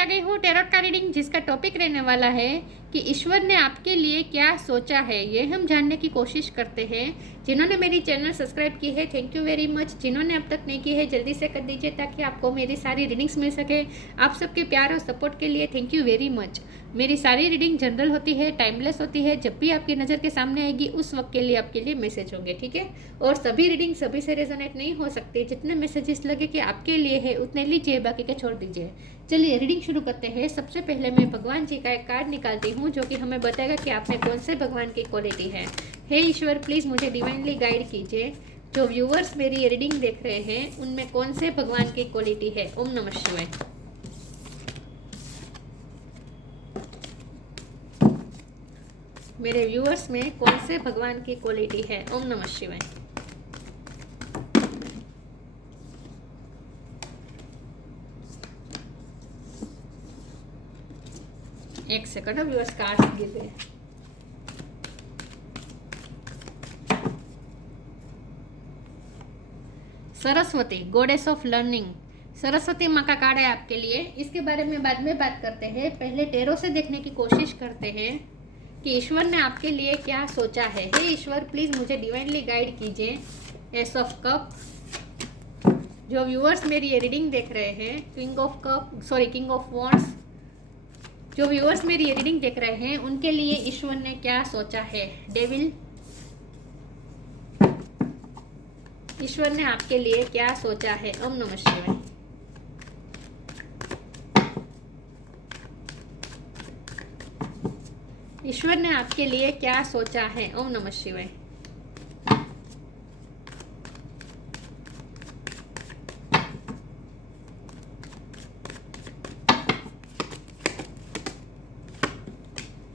आ गई हूँ टैरोट का रीडिंग, जिसका टॉपिक रहने वाला है कि ईश्वर ने आपके लिए क्या सोचा है। ये हम जानने की कोशिश करते हैं। जिन्होंने मेरी चैनल सब्सक्राइब की है, थैंक यू वेरी मच। जिन्होंने अब तक नहीं की है, जल्दी से कर दीजिए ताकि आपको मेरी सारी रीडिंग्स मिल सके। आप सबके प्यार और सपोर्ट के लिए थैंक यू वेरी मच। मेरी सारी रीडिंग जनरल होती है, टाइमलेस होती है। जब भी आपकी नज़र के सामने आएगी उस वक्त के लिए आपके लिए मैसेज होंगे, ठीक है। और सभी रीडिंग सभी से रेजोनेट नहीं हो सकती। जितने मैसेजेस लगे कि आपके लिए है उतने लीजिए, बाकी के छोड़ दीजिए। चलिए रीडिंग शुरू करते हैं। सबसे पहले मैं भगवान जी का एक कार्ड निकालती हूँ जो कि हमें बताएगा कि आप में कौन से भगवान की क्वालिटी है। हे ईश्वर, प्लीज़ मुझे डिवाइनली गाइड कीजिए। जो व्यूअर्स मेरी रीडिंग देख रहे हैं उनमें कौन से भगवान की क्वालिटी है। ओम नमः शिवाय। मेरे व्यूअर्स में कौन से भगवान की क्वालिटी है। ओम नमः शिवाय। एक सेकंड, व्यूअर्स कार्ड्स गिर गए। Saraswati, goddess of learning. Saraswati माँ का कार्ड है आपके लिए। इसके बारे में बाद में बात करते हैं। पहले टैरो से देखने की कोशिश करते हैं कि ईश्वर ने आपके लिए क्या सोचा है। हे ईश्वर, प्लीज़ मुझे डिवाइनली गाइड कीजिए। S of cup. जो व्यूअर्स मेरी ये रीडिंग देख रहे हैं, किंग ऑफ वॉन्ड्स। जो व्यूअर्स मेरी ये रीडिंग देख रहे हैं उनके लिए ईश्वर ने क्या सोचा है। डेविल। ईश्वर ने आपके लिए क्या सोचा है। ओम नमः शिवाय। ईश्वर ने आपके लिए क्या सोचा है। ओम नमः शिवाय।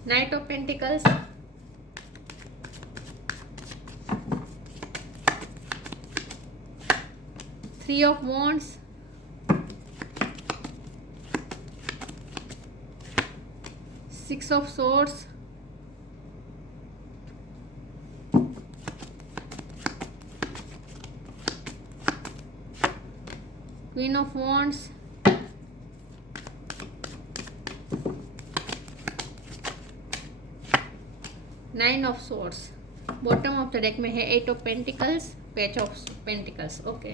Knight of pentacles. Three of wands. Six of swords. Queen of wands. Nine of swords. Bottom of the deck में है eight of pentacles, page of pentacles. Okay,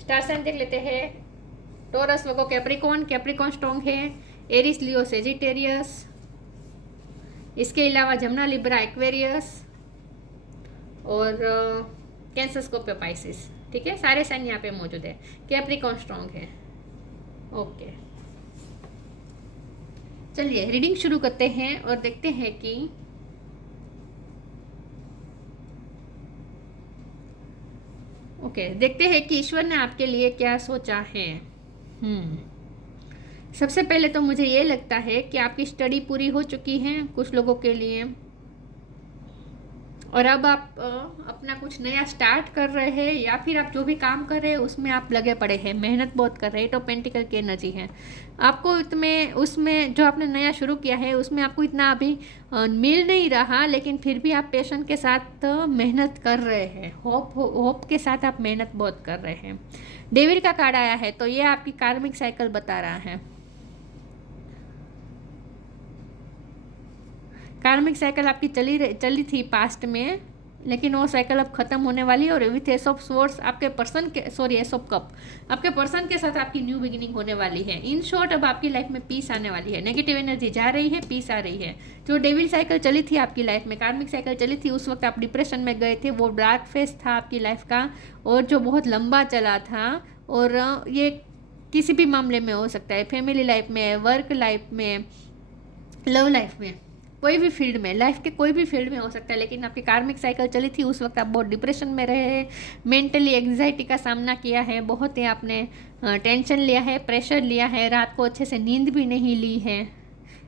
star sign देख लेते हैं। Taurus, Virgo, Capricorn. Capricorn strong है। Aries, Leo, Sagittarius. इसके अलावा Gemini, Libra, Aquarius और Cancer, Scorpio, Pisces. ठीक है, सारे साइन यहाँ पे मौजूद है। कैप्रिकॉन स्ट्रॉन्ग है। ओके, चलिए रीडिंग शुरू करते हैं और देखते हैं कि देखते हैं कि ईश्वर ने आपके लिए क्या सोचा है। सबसे पहले तो मुझे ये लगता है कि आपकी स्टडी पूरी हो चुकी है कुछ लोगों के लिए, और अब आप अपना कुछ नया स्टार्ट कर रहे हैं, या फिर आप जो भी काम कर रहे हैं उसमें आप लगे पड़े हैं, मेहनत बहुत कर रहे हैं। तो पेंटिकल की एनर्जी है आपको। उसमें जो आपने नया शुरू किया है उसमें आपको इतना अभी मिल नहीं रहा, लेकिन फिर भी आप पैशन के साथ मेहनत कर रहे हैं। होप के साथ आप मेहनत बहुत कर रहे हैं। डेविल का कार्ड आया है, तो ये आपकी कार्मिक साइकिल बता रहा है। कार्मिक साइकिल आपकी चली थी पास्ट में, लेकिन वो साइकिल अब खत्म होने वाली है। और विथ एस ऑफ सोर्स आपके पर्सन के एस ऑफ कप, आपके पर्सन के साथ आपकी न्यू बिगिनिंग होने वाली है। इन शॉर्ट, अब आपकी लाइफ में पीस आने वाली है। नेगेटिव एनर्जी जा रही है, पीस आ रही है। जो डेविल साइकिल चली थी आपकी लाइफ में, कार्मिक साइकिल चली थी, उस वक्त आप डिप्रेशन में गए थे। वो डार्क फेस था आपकी लाइफ का, और जो बहुत लंबा चला था। और ये किसी भी मामले में हो सकता है, फैमिली लाइफ में, वर्क लाइफ में, लव लाइफ में, कोई भी फील्ड में, लाइफ के कोई भी फील्ड में हो सकता है। लेकिन आपकी कार्मिक साइकिल चली थी, उस वक्त आप बहुत डिप्रेशन में रहे हैं, मेंटली एंग्जाइटी का सामना किया है, बहुत ही आपने टेंशन लिया है, प्रेशर लिया है, रात को अच्छे से नींद भी नहीं ली है,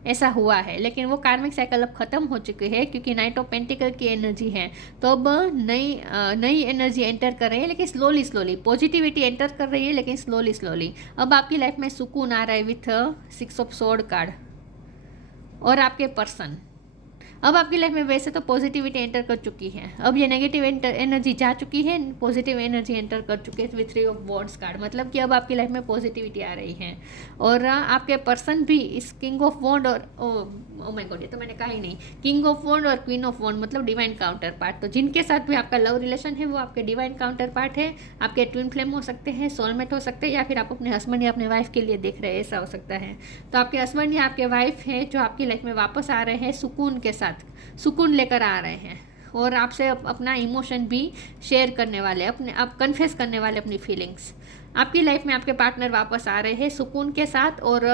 ऐसा हुआ है। लेकिन वो कार्मिक साइकिल अब ख़त्म हो चुकी है, क्योंकि नाइट ऑफ पेंटिकल की एनर्जी है। तो अब नई एनर्जी एंटर कर रही है, लेकिन स्लोली पॉजिटिविटी एंटर कर रही है, लेकिन स्लोली अब आपकी लाइफ में सुकून आ रहा है with six of sword card. और आपके पर्सन, अब आपकी लाइफ में वैसे तो पॉजिटिविटी एंटर कर चुकी है, अब ये नेगेटिव एनर्जी जा चुकी है, पॉजिटिव एनर्जी एंटर कर चुकी है विथ 3 ऑफ वॉन्ड्स कार्ड। मतलब कि अब आपकी लाइफ में पॉजिटिविटी आ रही है और आपके पर्सन भी इस किंग ऑफ वॉन्ड और ओ माय गॉड, ये तो मैंने कहा ही नहीं, किंग ऑफ वॉन्ड और क्वीन ऑफ वॉन्ड मतलब डिवाइन काउंटर पार्ट। तो जिनके साथ भी आपका लव रिलेशन है वो आपके डिवाइन काउंटर पार्ट है, आपके ट्विन फ्लेम हो सकते हैं, सोलमेट हो सकते हैं, या फिर आप अपने हस्बैंड या अपने वाइफ के लिए देख रहे हैं, ऐसा हो सकता है। तो आपके हस्बैंड या आपके वाइफ है जो आपकी लाइफ में वापस आ रहे हैं सुकून के साथ, सुकून लेकर आ रहे हैं और आपसे अपना इमोशन भी शेयर करने वाले, अपने आप कन्फेस करने वाले अपनी फीलिंग्स। आपकी लाइफ में आपके पार्टनर वापस आ रहे हैं सुकून के साथ और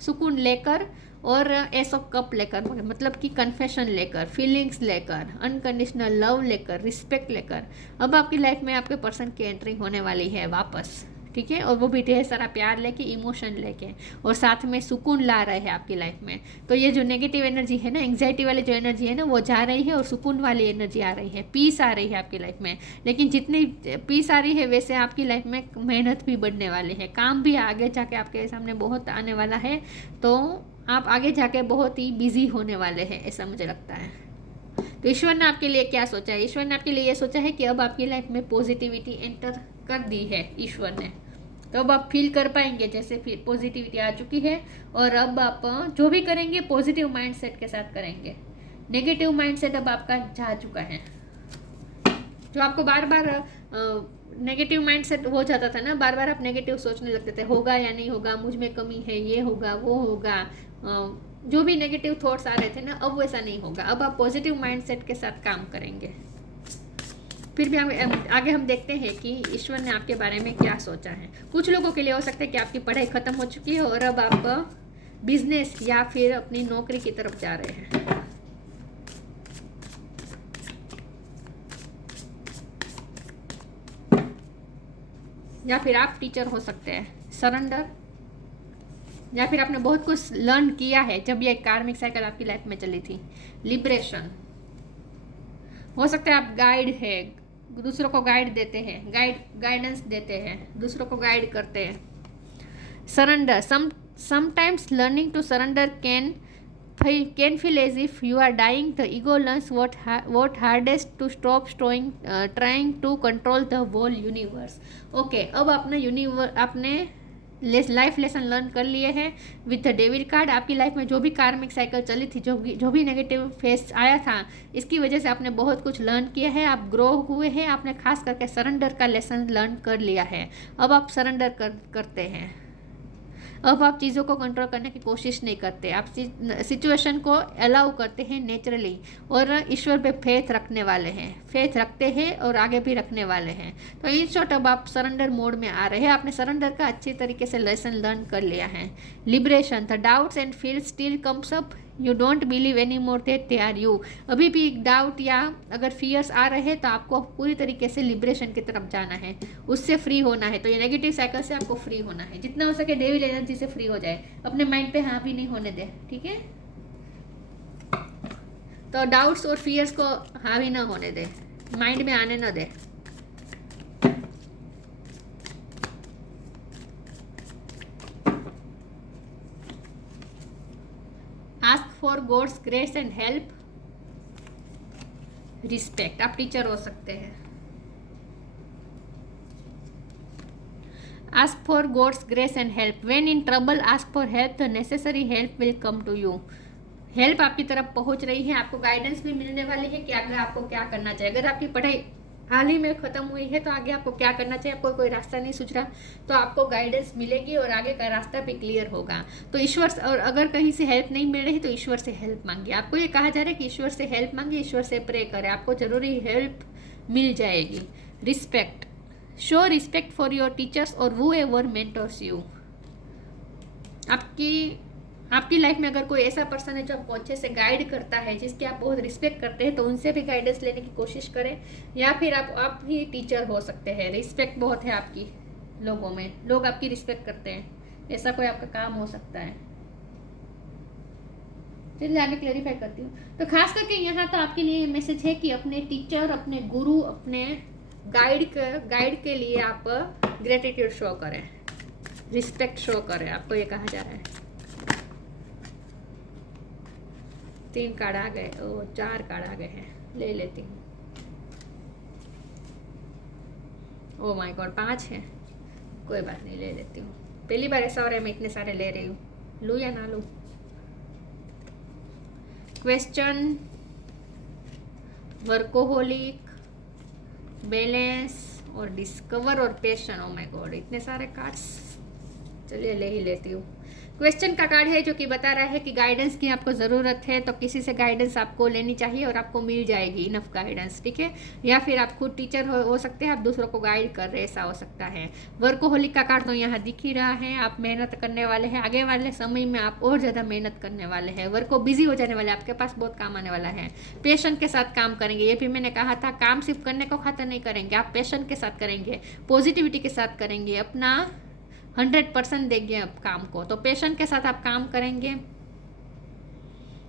सुकून लेकर और एस ऑफ कप लेकर, मतलब कि कन्फेशन लेकर, फीलिंग्स लेकर, अनकंडीशनल लव लेकर, रिस्पेक्ट लेकर। अब आपकी लाइफ में आपके पर्सन की एंट्री होने वाली है वापस, ठीक है, और वो भी ढेर सारा प्यार लेके, इमोशन लेके और साथ में सुकून ला रहे हैं आपकी लाइफ में। तो ये जो नेगेटिव एनर्जी है ना, एंग्जाइटी वाली जो एनर्जी है ना, वो जा रही है और सुकून वाली एनर्जी आ रही है, पीस आ रही है आपकी लाइफ में। लेकिन जितनी पीस आ रही है वैसे आपकी लाइफ में मेहनत भी बढ़ने वाली है, काम भी आगे जाके आपके सामने बहुत आने वाला है। तो आप आगे जाके बहुत ही बिजी होने वाले हैं, ऐसा मुझे लगता है। तो ईश्वर ने आपके लिए क्या सोचा है? ईश्वर ने आपके लिए ये सोचा है कि अब आपकी लाइफ में पॉजिटिविटी एंटर कर दी है ईश्वर ने, तो अब आप फील कर पाएंगे जैसे पॉजिटिविटी आ चुकी है और अब आप जो भी करेंगे पॉजिटिव माइंडसेट के साथ करेंगे। नेगेटिव माइंडसेट अब आपका जा चुका है, जो आपको बार बार नेगेटिव माइंडसेट हो जाता था ना, बार बार आप नेगेटिव सोचने लगते थे, होगा या नहीं होगा, मुझ में कमी है, ये होगा वो होगा, जो भी नेगेटिव थॉट्स आ रहे थे ना, अब वैसा नहीं होगा। अब आप पॉजिटिव माइंडसेट के साथ काम करेंगे। फिर भी आगे हम देखते हैं कि ईश्वर ने आपके बारे में क्या सोचा है। कुछ लोगों के लिए हो सकता है कि आपकी पढ़ाई खत्म हो चुकी है और अब आप बिजनेस या फिर अपनी नौकरी की तरफ जा रहे हैं। या फिर आप टीचर हो सकते हैं, सरेंडर, या फिर आपने बहुत कुछ लर्न किया है जब ये कार्मिक साइकिल आपकी लाइफ में चली थी। लिबरेशन हो सकता है, आप गाइड है, दूसरों को गाइड देते हैं, गाइडेंस देते हैं, दूसरों को गाइड करते हैं। Surrender, sometimes learning to surrender can feel as if you are dying. The ego learns what hardest to stop trying to control the whole universe. Okay, अब आपने लाइफ लेसन लर्न कर लिए हैं विद द डेविल कार्ड। आपकी life में जो भी कार्मिक साइकिल चली थी, जो भी नेगेटिव फेस आया था, इसकी वजह से आपने बहुत कुछ लर्न किया है, आप ग्रो हुए हैं, आपने खास करके सरेंडर का लेसन लर्न कर लिया है। अब आप सरेंडर करते हैं, अब आप चीज़ों को कंट्रोल करने की कोशिश नहीं करते, आप सिचुएशन को अलाउ करते हैं नेचुरली और ईश्वर पे फेथ रखने वाले हैं, फेथ रखते हैं और आगे भी रखने वाले हैं। तो इन शॉर्ट अब आप सरेंडर मोड में आ रहे हैं, आपने सरेंडर का अच्छी तरीके से लेसन लर्न कर लिया है। Liberation, the doubts and feel still comes up, you don't believe any more that they are you. अभी भी डाउट या अगर फियर्स आ रहे हैं तो आपको पूरी तरीके से लिबरेशन की तरफ जाना है, उससे फ्री होना है। तो ये नेगेटिव साइकिल से आपको फ्री होना है, जितना हो सके डेविल एनर्जी से फ्री हो जाए, अपने माइंड पे हावी नहीं होने दे, ठीक है। तो डाउट्स और फियर्स को हावी ना होने दे, माइंड में आने ना दे। Ask for God's grace and help, respect, आप टीचर हो सकते हैं। Ask for God's grace and help, when in trouble ask for help, the necessary help will come to you. Help आपकी तरफ पहुंच रही है, आपको गाइडेंस भी मिलने वाली है कि आगे आपको क्या करना चाहिए। अगर आपकी पढ़ाई हाल ही में ख़त्म हुई है तो आगे आपको क्या करना चाहिए, आपको कोई रास्ता नहीं सूझ रहा, तो आपको गाइडेंस मिलेगी और आगे का रास्ता भी क्लियर होगा। तो ईश्वर, और अगर कहीं से हेल्प नहीं मिल रही तो ईश्वर से हेल्प मांगिए। आपको ये कहा जा रहा है कि ईश्वर से हेल्प मांगिए, ईश्वर से प्रे करें, आपको जरूरी हेल्प मिल जाएगी। Respect, show respect for your teachers और वो एवर मेंटर्स यू। आपकी लाइफ में अगर कोई ऐसा पर्सन है जो आपको अच्छे से गाइड करता है, जिसकी आप बहुत रिस्पेक्ट करते हैं, तो उनसे भी गाइडेंस लेने की कोशिश करें। या फिर आप भी टीचर हो सकते हैं, रिस्पेक्ट बहुत है आपकी लोगों में, लोग आपकी रिस्पेक्ट करते हैं, ऐसा कोई आपका काम हो सकता है। चलिए आगे क्लैरिफाई करती हूँ। तो खास करके यहाँ तो आपके लिए मैसेज है कि अपने टीचर, अपने गुरु, अपने गाइड के लिए आप ग्रेटिट्यूड शो करें, रिस्पेक्ट शो करें, आपको ये कहा जा रहा है। 3 कार्ड आ गए, ओ 4 कार्ड आ गए हैं, ले लेती हूँ। ओ माय गॉड 5 है, कोई बात नहीं, ले लेती हूँ। पहली बार ऐसा हो रहा है मैं इतने सारे ले रही हूँ, लूँ या ना लूँ। क्वेश्चन, वर्कोहोलिक, बैलेंस और डिस्कवर और पैशन। ओ माय गॉड इतने सारे कार्ड्स, चलिए ले ही लेती हूँ। क्वेश्चन का कार्ड है जो कि बता रहा है कि गाइडेंस की आपको ज़रूरत है, तो किसी से गाइडेंस आपको लेनी चाहिए और आपको मिल जाएगी इनफ गाइडेंस, ठीक है। या फिर आप खुद टीचर हो सकते हैं, आप दूसरों को गाइड कर रहे, ऐसा हो सकता है। वर्कोहोलिक का कार्ड तो यहाँ दिख ही रहा है, आप मेहनत करने वाले हैं, आगे वाले समय में आप और ज़्यादा मेहनत करने वाले हैं, वर्क को बिजी हो जाने वाले, आपके पास बहुत काम आने वाला है। पेशेंट के साथ काम करेंगे, ये भी मैंने कहा था, काम सिर्फ करने को खातिर नहीं करेंगे, आप पेशेंट के साथ करेंगे, पॉजिटिविटी के साथ करेंगे, अपना 100% देंगे आप काम को। तो पेशेंट के साथ आप काम करेंगे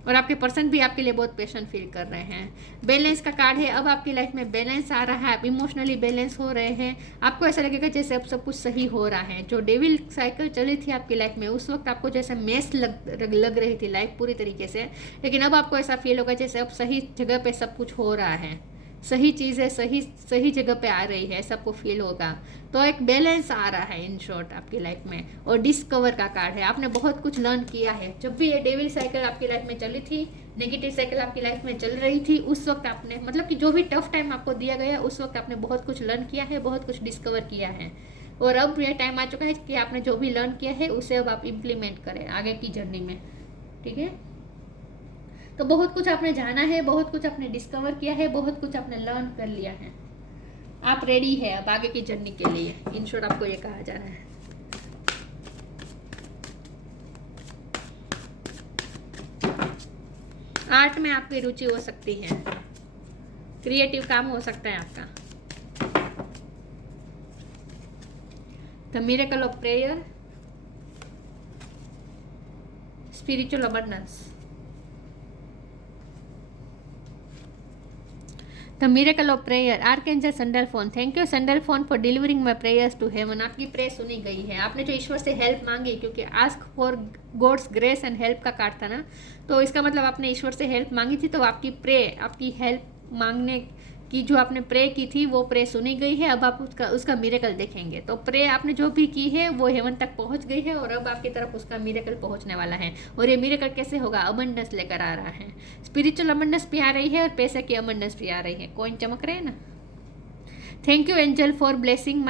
और आपके पर्सन भी आपके लिए बहुत पेशेंट फील कर रहे हैं। बैलेंस का कार्ड है, अब आपकी लाइफ में बैलेंस आ रहा है, आप इमोशनली बैलेंस हो रहे हैं, आपको ऐसा लगेगा जैसे अब सब कुछ सही हो रहा है। जो डेविल साइकिल चली थी आपकी लाइफ में, उस वक्त आपको जैसे मेस लग रही थी लाइफ पूरी तरीके से, लेकिन अब आपको ऐसा फील होगा जैसे अब सही जगह पे सब कुछ हो रहा है, सही चीज़ें सही जगह पे आ रही है, सबको फील होगा। तो एक बैलेंस आ रहा है इन शॉर्ट आपकी लाइफ में। और डिस्कवर का कार्ड है, आपने बहुत कुछ लर्न किया है। जब भी ये डेविल साइकिल आपकी लाइफ में चली थी, नेगेटिव साइकिल आपकी लाइफ में चल रही थी, उस वक्त आपने मतलब कि जो भी टफ टाइम आपको दिया गया उस वक्त आपने बहुत कुछ लर्न किया है, बहुत कुछ डिस्कवर किया है। और अब ये टाइम आ चुका है कि आपने जो भी लर्न किया है उसे अब आप इम्प्लीमेंट करें आगे की जर्नी में, ठीक है। तो बहुत कुछ आपने जाना है, बहुत कुछ आपने डिस्कवर किया है, बहुत कुछ आपने लर्न कर लिया है, आप रेडी है अब आगे की जर्नी के लिए। इन शॉर्ट आपको ये कहा जा रहा है। आर्ट में आपकी रुचि हो सकती है, क्रिएटिव काम हो सकता है आपका। The miracle of prayer, spiritual abundance. The miracle of prayer, archangel Sandalphon. Thank you Sandalphon for delivering my prayers to heaven. आपकी प्रेयर सुनी गई है, आपने जो ईश्वर से हेल्प मांगी, क्योंकि ask for God's grace and help का कार्ड था ना, तो इसका मतलब आपने ईश्वर से हेल्प मांगी थी, तो आपकी प्रेयर, आपकी हेल्प मांगने की जो आपने प्रे की थी वो प्रे सुनी गई है। अब आप उसका मिरेकल देखेंगे। तो प्रे आपने जो भी की है वो हेवन तक पहुंच गई है और अब आपकी तरफ उसका मिरेकल पहुंचने वाला है। और ये मिरेकल कैसे होगा? अबंडेंस लेकर आ रहा है, स्पिरिचुअल अबंडेंस भी आ रही है और पैसे की अबंडेंस भी आ रही है। कॉइन चमक रहे हैं ना। Thank you angel for blessing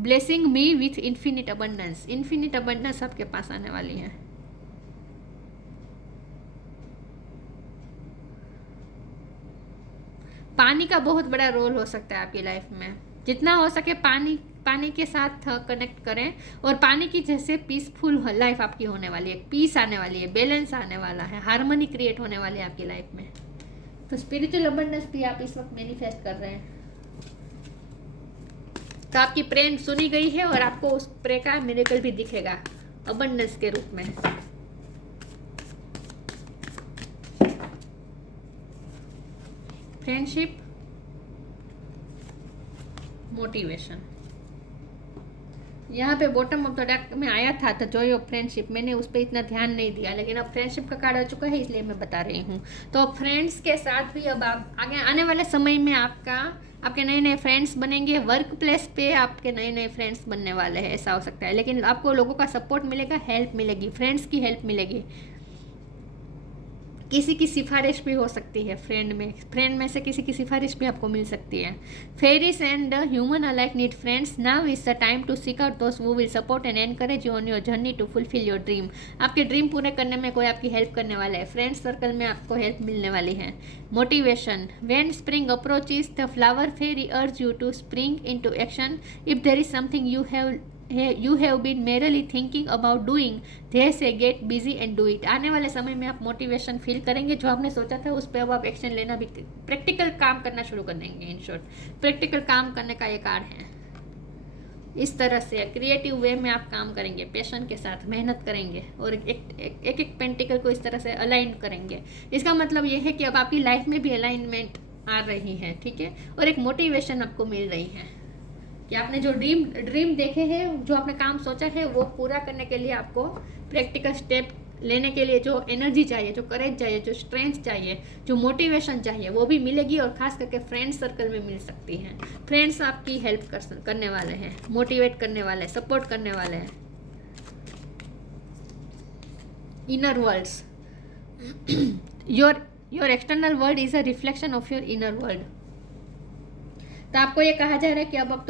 blessing me with infinite abundance. Infinite abundance आपके पास आने वाली है। पानी का बहुत बड़ा रोल हो सकता है आपकी लाइफ में। जितना हो सके पानी के साथ कनेक्ट करें और पानी की जैसे पीसफुल लाइफ आपकी होने वाली है, पीस आने वाली है, बैलेंस आने वाला है, हार्मनी क्रिएट होने वाली है आपकी लाइफ में। तो स्पिरिचुअल अबंडेंस भी आप इस वक्त मैनिफेस्ट कर रहे हैं। तो आपकी प्रेयर सुनी गई है और आपको उस प्रे का मिरेकल भी दिखेगा अबंडेंस के रूप में। Friendship, motivation. यहाँ पे बॉटम ऑफ द डेक में आया था द जॉय ऑफ फ्रेंडशिप, मैंने उस पर इतना ध्यान नहीं दिया, लेकिन अब फ्रेंडशिप का कार्ड आ चुका है इसलिए मैं बता रही हूँ। तो फ्रेंड्स के साथ भी अब आप आगे आने वाले समय में आपके नए नए फ्रेंड्स बनेंगे। वर्क प्लेस पे आपके नए नए फ्रेंड्स बनने वाले हैं, ऐसा हो सकता है। लेकिन आपको लोगों का सपोर्ट मिलेगा, हेल्प मिलेगी, फ्रेंड्स की हेल्प मिलेगी। किसी की सिफारिश भी हो सकती है, फ्रेंड में से किसी की सिफारिश भी आपको मिल सकती है। Fairies and human alike need friends, now is the time to seek out those who will support and encourage you on your journey to fulfil your dream. आपके ड्रीम पूरे करने में कोई आपकी हेल्प करने वाला है, फ्रेंड सर्कल में आपको हेल्प मिलने वाली है। Motivation, when spring approaches the flower fairy urge you to spring into action. If there is something you have been merely thinking about doing, they say get busy and do it। आने वाले समय में आप motivation feel करेंगे, जो आपने सोचा था उस पर अब आप एक्शन लेना भी, प्रैक्टिकल काम करना शुरू कर देंगे। इन शॉर्ट प्रैक्टिकल काम करने का ये कार्ड है। इस तरह से क्रिएटिव वे में आप काम करेंगे, पैशन के साथ मेहनत करेंगे और एक पेंटिकल को इस तरह से अलाइन करेंगे। इसका मतलब ये है कि अब आपकी लाइफ में भी अलाइनमेंट आ रही है, ठीक है। और एक मोटिवेशन आपको मिल रही है कि आपने जो ड्रीम देखे हैं, जो आपने काम सोचा है, वो पूरा करने के लिए आपको प्रैक्टिकल स्टेप लेने के लिए जो एनर्जी चाहिए, जो करेज चाहिए, जो स्ट्रेंथ चाहिए, जो मोटिवेशन चाहिए, वो भी मिलेगी। और खास करके फ्रेंड्स सर्कल में मिल सकती है। फ्रेंड्स आपकी हेल्प करने वाले हैं, मोटिवेट करने वाले हैं, सपोर्ट करने वाले हैं। Inner worlds, your external world is a reflection of your inner world. तो आपको ये कहा जा रहा है कि अब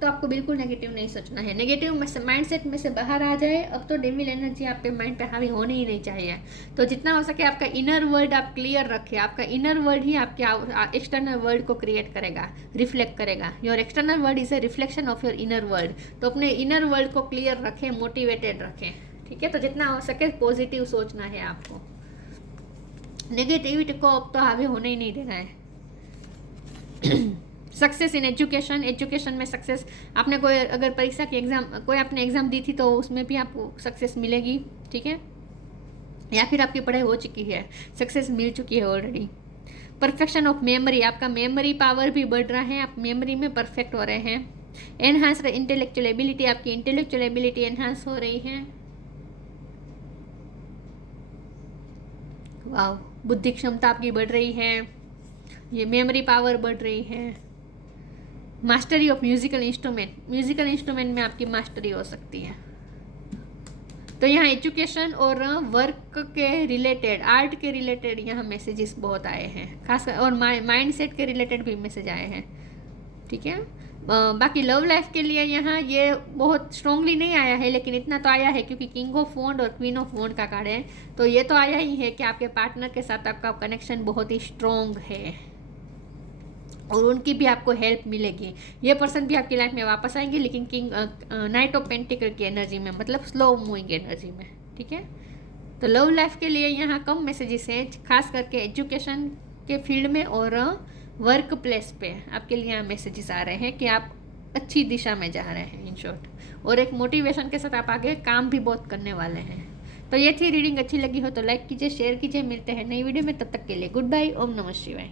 तो आपको बिल्कुल नेगेटिव नहीं सोचना है। नेगेटिव माइंडसेट में से बाहर आ जाए। अब तो डेविल एनर्जी आपके माइंड पे हावी होनी ही नहीं चाहिए। तो जितना हो सके आपका इनर वर्ल्ड आप क्लियर रखें। आपका इनर वर्ल्ड ही आपके एक्सटर्नल वर्ल्ड को क्रिएट करेगा, रिफ्लेक्ट करेगा। Your external world is a reflection of your inner world. तो अपने इनर वर्ल्ड को क्लियर रखें, मोटिवेटेड रखें, ठीक है। तो जितना हो सके पॉजिटिव सोचना है आपको। नेगेटिविटी को अब तो हावी होने ही नहीं देना है। सक्सेस इन एजुकेशन, एजुकेशन में सक्सेस, आपने कोई अगर परीक्षा की कोई आपने एग्ज़ाम दी थी तो उसमें भी आपको सक्सेस मिलेगी, ठीक है। या फिर आपकी पढ़ाई हो चुकी है, सक्सेस मिल चुकी है ऑलरेडी। परफेक्शन ऑफ मेमोरी, आपका मेमोरी पावर भी बढ़ रहा है, आप मेमोरी में परफेक्ट हो रहे हैं। एनहांस इंटेलेक्चुअल एबिलिटी, आपकी इंटेलेक्चुअल एबिलिटी एनहांस हो रही है। वाह, बुद्धि क्षमता आपकी बढ़ रही है, ये मेमोरी पावर बढ़ रही है। Mastery of musical instrument, musical instrument में आपकी मास्टरी हो सकती है। तो यहाँ एजुकेशन और वर्क के रिलेटेड, आर्ट के रिलेटेड यहाँ मैसेजेस बहुत आए हैं, खासकर और माइंड सेट के रिलेटेड भी मैसेज आए हैं, ठीक है। बाकी लव लाइफ के लिए यहाँ ये बहुत स्ट्रांगली नहीं आया है, लेकिन इतना तो आया है क्योंकि किंग ऑफ वॉन्ड और क्वीन ऑफ वॉन्ड का कार्ड है। तो ये तो आया ही है कि आपके पार्टनर के साथ आपका कनेक्शन बहुत ही स्ट्रॉन्ग है और उनकी भी आपको हेल्प मिलेगी। ये पर्सन भी आपकी लाइफ में वापस आएंगे, लेकिन किंग नाइट ऑफ पेंटिकल की एनर्जी में, मतलब स्लो मूविंग एनर्जी में, ठीक है। तो लव लाइफ के लिए यहाँ कम मैसेजेस हैं, खास करके एजुकेशन के फील्ड में और वर्क प्लेस पे आपके लिए यहाँ मैसेजेस आ रहे हैं कि आप अच्छी दिशा में जा रहे हैं, इन शॉर्ट। और एक मोटिवेशन के साथ आप आगे काम भी बहुत करने वाले हैं। तो ये थी रीडिंग। अच्छी लगी हो तो लाइक कीजिए, शेयर कीजिए। मिलते हैं नई वीडियो में, तब तक के लिए गुड बाय। ओम नमः शिवाय।